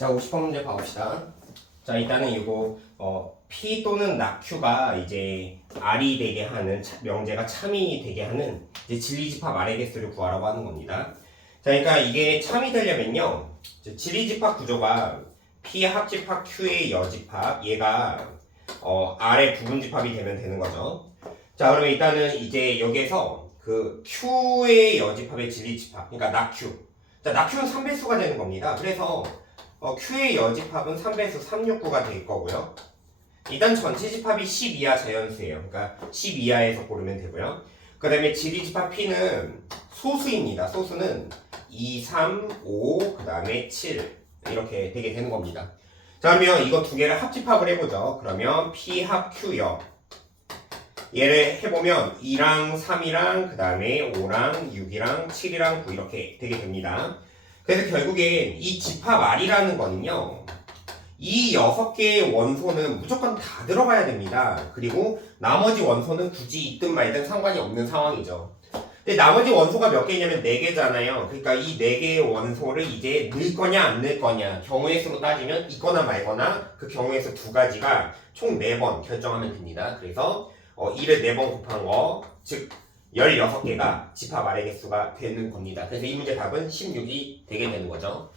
자, 50번 문제 봐봅시다. 자, 일단은 이거 어, P 또는 낙Q가 이제 R이 되게 하는 차- 명제가 참이 되게 하는 이제 진리집합 R의 개수를 구하라고 하는 겁니다. 자, 그러니까 이게 참이 되려면요. 진리집합 구조가 P 합집합 Q의 여집합 얘가 어, R의 부분집합이 되면 되는 거죠. 자, 그러면 일단은 이제 여기에서 그 Q의 여집합의 진리집합, 그러니까 낙Q. 자, 낙Q는 3배수가 되는 겁니다. 그래서 어, Q의 여집합은 3배수 369가 될 거고요. 일단 전체 집합이 10 이하 자연수예요. 그러니까 10 이하에서 고르면 되고요. 그 다음에 지리 집합 P는 소수입니다. 소수는 2, 3, 5, 그 다음에 7 이렇게 되게 되는 겁니다. 자 그러면 이거 두 개를 합집합을 해보죠. 그러면 P 합 Q요. 얘를 해보면 2랑 3이랑 그 다음에 5랑 6이랑 7이랑 9 이렇게 되게 됩니다. 그래서 결국엔 이 집합 R이라는 거는요. 이 여섯 개의 원소는 무조건 다 들어가야 됩니다. 그리고 나머지 원소는 굳이 있든 말든 상관이 없는 상황이죠. 근데 나머지 원소가 몇 개냐면 네 개잖아요. 그러니까 이 네 개의 원소를 이제 넣을 거냐 안 넣을 거냐 경우의 수로 따지면 있거나 말거나 그 경우의 수 두 가지가 총 네 번 결정하면 됩니다. 그래서 어, 1을 네 번 곱한 거, 즉 16개가 집합 아래 개수가 되는 겁니다. 그래서 이 문제 답은 16이 되게 되는 거죠.